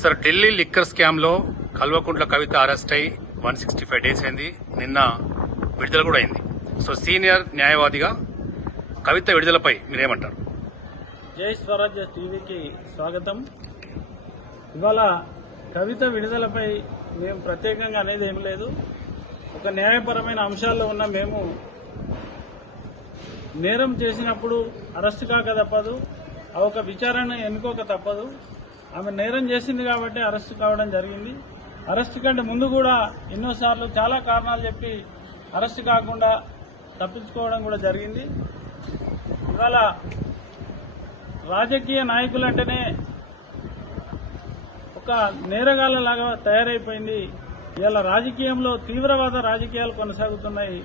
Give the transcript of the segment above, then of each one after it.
Sir, Delhi liquor scam లో Kalvakuntla Kavitha arrest అయి 165 days అయింది. నిన్న విడుదల కూడా అయింది. సో సీనియర్ న్యాయవాదిగా కవిత విడుదలపై మీరేమంటారు? జై స్వరాజ్య టీవీకి స్వాగతం. ఇవాళ కవిత విడుదలపై మేము ప్రత్యేకంగా అనేది ఏం లేదు. ఒక న్యాయపరమైన అంశాల్లో ఉన్న మేము నేరం చేసినప్పుడు అరెస్ట్ కాక తప్పదు, ఆ ఒక విచారణ ఎన్నుకోక తప్పదు. ఆమె నేరం చేసింది కాబట్టి అరెస్ట్ కావడం జరిగింది. అరెస్ట్ కంటే ముందు కూడా ఎన్నోసార్లు చాలా కారణాలు చెప్పి అరెస్ట్ కాకుండా తప్పించుకోవడం కూడా జరిగింది. ఇవాళ రాజకీయ నాయకులంటేనే ఒక నేరగాళ్లలాగా తయారైపోయింది. ఇవాళ రాజకీయంలో తీవ్రవాద రాజకీయాలు కొనసాగుతున్నాయి.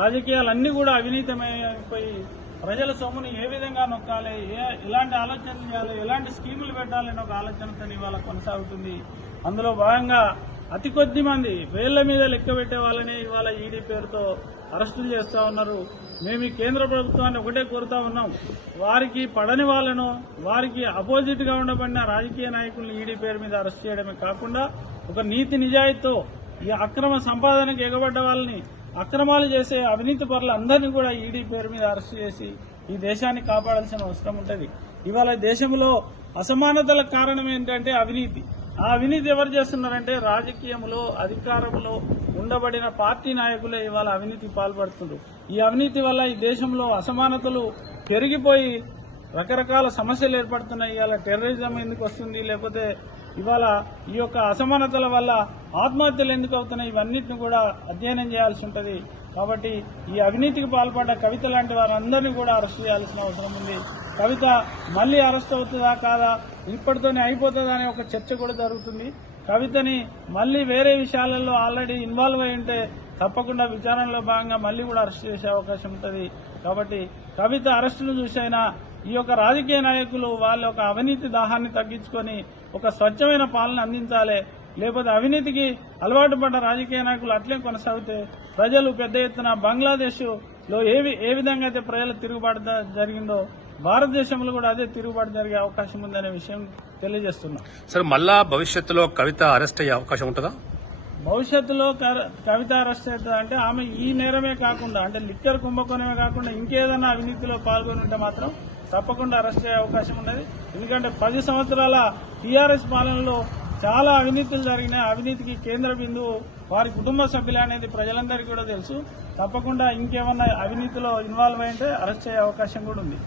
రాజకీయాలన్నీ కూడా అవినీతమైపోయి ప్రజల సొమ్ముని ఏ విధంగా నొక్కాలి, ఎలాంటి ఆలోచనలు చేయాలి, ఎలాంటి స్కీములు పెట్టాలని ఒక ఆలోచనతో ఇవాళ కొనసాగుతుంది. అందులో భాగంగా అతి కొద్ది మంది వేళ్ల మీద లెక్క పెట్టే వాళ్ళని ఇవాళ ఈడీ పేరుతో అరెస్టులు చేస్తా ఉన్నారు. మేము ఈ కేంద్ర ప్రభుత్వాన్ని ఒకటే కోరుతా ఉన్నాం, వారికి పడని వాళ్లను, వారికి అపోజిట్ గా ఉండబడిన రాజకీయ నాయకులను ఈడీ పేరు మీద అరెస్ట్ చేయడమే కాకుండా ఒక నీతి నిజాయితీతో ఈ అక్రమ సంపాదనకు ఎగబడ్డ వాళ్ళని, అక్రమాలు చేసే అవినీతి పరులు అందరినీ కూడా ఈడీ పేరు మీద అరెస్ట్ చేసి ఈ దేశాన్ని కాపాడాల్సిన అవసరం ఉంటుంది. ఇవాళ దేశంలో అసమానతలకు కారణం ఏంటంటే అవినీతి. ఆ అవినీతి ఎవరు చేస్తున్నారంటే రాజకీయంలో అధికారంలో ఉండబడిన పార్టీ నాయకులే ఇవాళ అవినీతికి పాల్పడుతున్నారు. ఈ అవినీతి వల్ల ఈ దేశంలో అసమానతలు పెరిగిపోయి రకరకాల సమస్యలు ఏర్పడుతున్నాయి. ఇవాళ టెర్రరిజం ఎందుకు వస్తుంది, లేకపోతే ఇవాళ ఈ యొక్క అసమానతల వల్ల ఆత్మహత్యలు ఎందుకు అవుతున్నాయి, ఇవన్నిటిని కూడా అధ్యయనం చేయాల్సి ఉంటుంది. కాబట్టి ఈ అవినీతికి పాల్పడ్డ కవిత లాంటి వారందరినీ కూడా అరెస్ట్ చేయాల్సిన అవసరం ఉంది. కవిత మళ్లీ అరెస్ట్ అవుతుందా కాదా, ఇప్పటితోనే అయిపోతుందా అనే ఒక చర్చ కూడా జరుగుతుంది. కవితని మళ్లీ వేరే విషయాలలో ఆల్రెడీ ఇన్వాల్వ్ అయి ఉంటే తప్పకుండా విచారణలో భాగంగా మళ్లీ కూడా అరెస్ట్ చేసే అవకాశం ఉంటుంది. కాబట్టి కవిత అరెస్టును చూసైనా ఈ యొక్క రాజకీయ నాయకులు వాళ్ళ ఒక అవినీతి దాహాన్ని తగ్గించుకొని ఒక స్వచ్ఛమైన పాలన అందించాలి. లేకపోతే అవినీతికి అలవాటు పడ్డ రాజకీయ నాయకులు అట్లే కొనసాగితే ప్రజలు పెద్ద ఎత్తున బంగ్లాదేశ్ లో ఏ విధంగా అయితే ప్రజల తిరుగుబాటు జరిగిందో భారతదేశంలో కూడా అదే తిరుగుబాటు జరిగే అవకాశం ఉందనే విషయం తెలియజేస్తున్నాం. సార్, మళ్ళా భవిష్యత్తులో కవిత అరెస్ట్ అయ్యే అవకాశం ఉంటుందా? భవిష్యత్తులో కవిత అరెస్ట్ అవుతుందా అంటే ఆమె ఈ నేరమే కాకుండా, అంటే లిక్కర్ కుంభకోణమే కాకుండా ఇంకేదైనా అవినీతిలో పాల్గొని ఉంటే మాత్రం తప్పకుండా అరెస్ట్ అయ్యే అవకాశం ఉన్నది. ఎందుకంటే 10 సంవత్సరాల టీఆర్ఎస్ పాలనలో చాలా అవినీతులు జరిగినాయి. అవినీతికి కేంద్ర బిందువు వారి కుటుంబ సభ్యులు అనేది ప్రజలందరికీ కూడా తెలుసు. తప్పకుండా ఇంకేమన్నా అవినీతిలో ఇన్వాల్వ్ అయింటే అరెస్ట్ అయ్యే అవకాశం కూడా ఉంది.